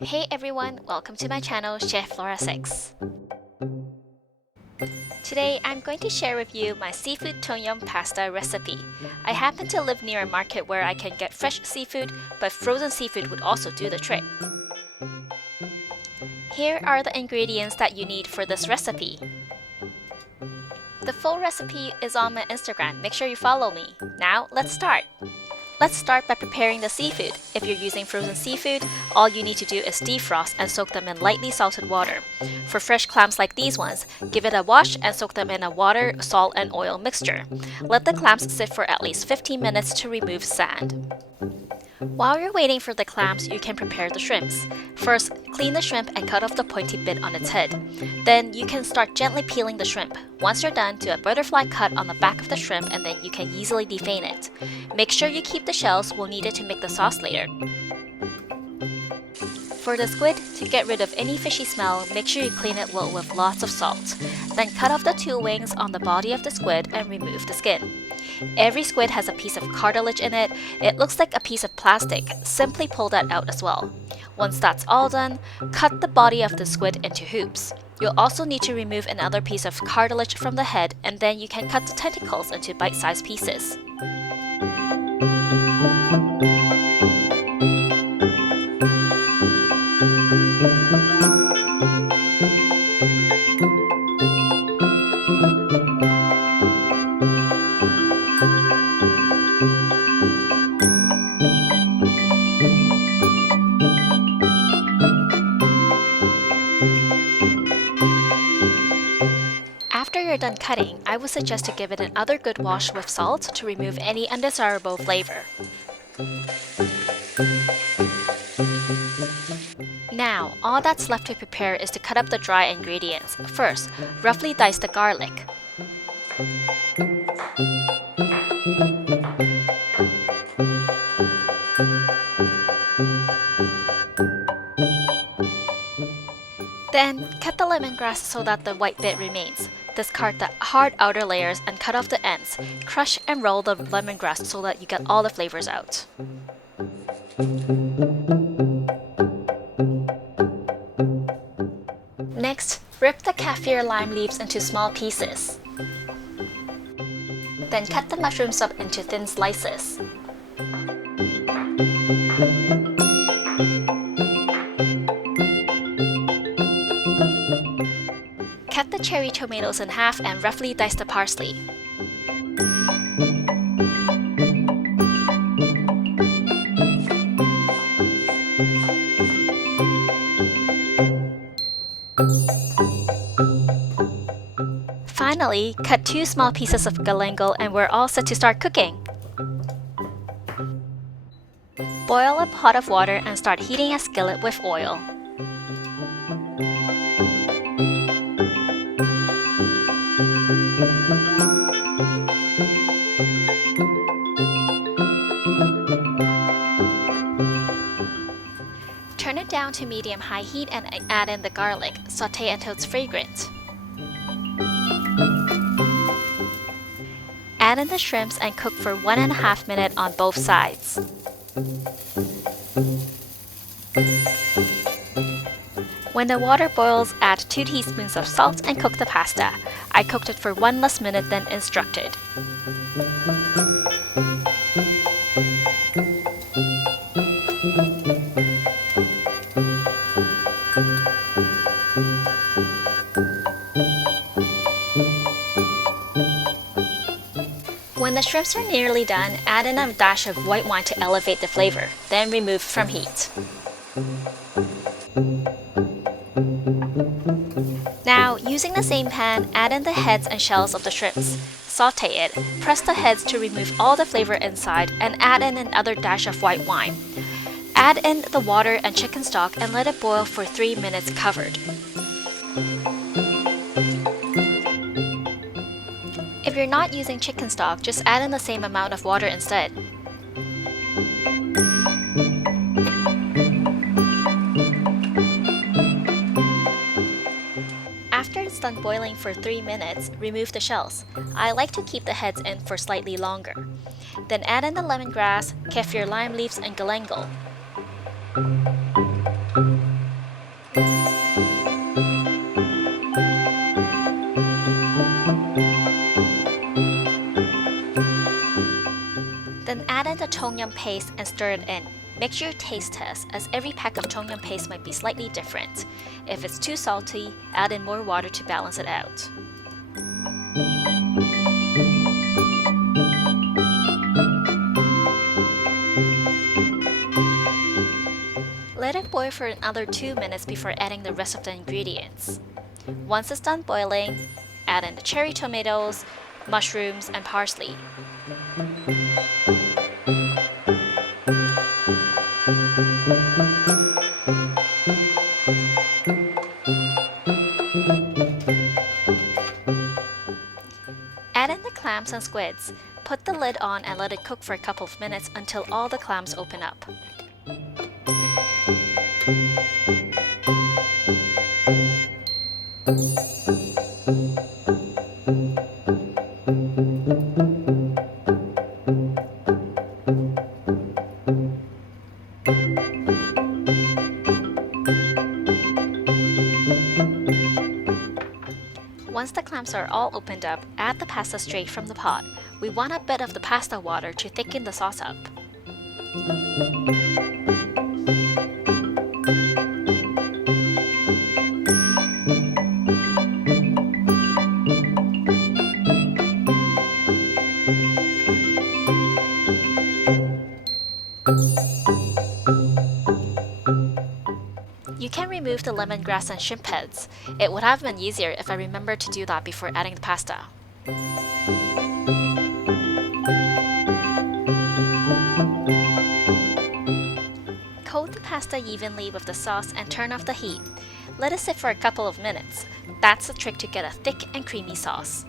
Hey everyone, welcome to my channel Chef Flora 6. Today I'm going to share with you my seafood tom yum pasta recipe. I happen to live near a market where I can get fresh seafood, but frozen seafood would also do the trick. Here are the ingredients that you need for this recipe. The full recipe is on my Instagram, make sure you follow me. Now let's start! Let's start by preparing the seafood. If you're using frozen seafood, all you need to do is defrost and soak them in lightly salted water. For fresh clams like these ones, give it a wash and soak them in a water, salt, and oil mixture. Let the clams sit for at least 15 minutes to remove sand. While you're waiting for the clams, you can prepare the shrimps. First, clean the shrimp and cut off the pointy bit on its head. Then you can start gently peeling the shrimp. Once you're done, do a butterfly cut on the back of the shrimp and then you can easily devein it. Make sure you keep the shells, we'll need it to make the sauce later. For the squid, to get rid of any fishy smell, make sure you clean it well with lots of salt. Then cut off the two wings on the body of the squid and remove the skin. Every squid has a piece of cartilage in it. It looks like a piece of plastic. Simply pull that out as well. Once that's all done, cut the body of the squid into hoops. You'll also need to remove another piece of cartilage from the head, and then you can cut the tentacles into bite-sized pieces. After you're done cutting, I would suggest to give it another good wash with salt to remove any undesirable flavor. Now, all that's left to prepare is to cut up the dry ingredients. First, roughly dice the garlic. Then, cut the lemongrass so that the white bit remains. Discard the hard outer layers and cut off the ends. Crush and roll the lemongrass so that you get all the flavors out. Next, rip the kaffir lime leaves into small pieces. Then cut the mushrooms up into thin slices. Cut the cherry tomatoes in half and roughly dice the parsley. Finally, cut 2 small pieces of galangal and we're all set to start cooking. Boil a pot of water and start heating a skillet with oil. Turn it down to medium-high heat and add in the garlic. Sauté until it's fragrant. Add in the shrimps and cook for 1.5 minutes on both sides. When the water boils, add 2 teaspoons of salt and cook the pasta. I cooked it for 1 less minute than instructed. When the shrimps are nearly done, add in a dash of white wine to elevate the flavor, then remove from heat. Now, using the same pan, add in the heads and shells of the shrimps. Sauté it, press the heads to remove all the flavor inside, and add in another dash of white wine. Add in the water and chicken stock and let it boil for 3 minutes covered. If you're not using chicken stock, just add in the same amount of water instead. After it's done boiling for 3 minutes, remove the shells. I like to keep the heads in for slightly longer. Then add in the lemongrass, kaffir lime leaves, and galangal. tom yum paste and stir it in. Make sure you taste test, as every pack of tom yum paste might be slightly different. If it's too salty, add in more water to balance it out. Let it boil for another 2 minutes before adding the rest of the ingredients. Once it's done boiling, add in the cherry tomatoes, mushrooms, and parsley. Add in the clams and squids. Put the lid on and let it cook for a couple of minutes until all the clams open up. Once the clams are all opened up, add the pasta straight from the pot. We want a bit of the pasta water to thicken the sauce up. You can remove the lemongrass and shrimp heads. It would have been easier if I remembered to do that before adding the pasta. Coat the pasta evenly with the sauce and turn off the heat. Let it sit for a couple of minutes. That's the trick to get a thick and creamy sauce.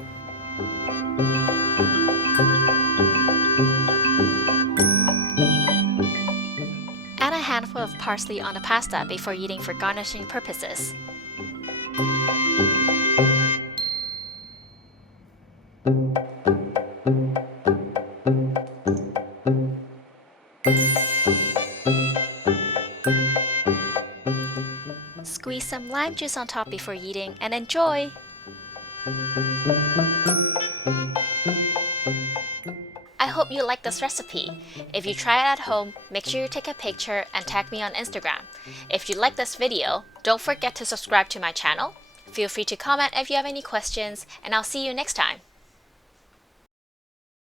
Add a handful of parsley on the pasta before eating for garnishing purposes. Squeeze some lime juice on top before eating and enjoy! I hope you like this recipe. If you try it at home, make sure you take a picture and tag me on Instagram. If you like this video, don't forget to subscribe to my channel. Feel free to comment if you have any questions, and I'll see you next time.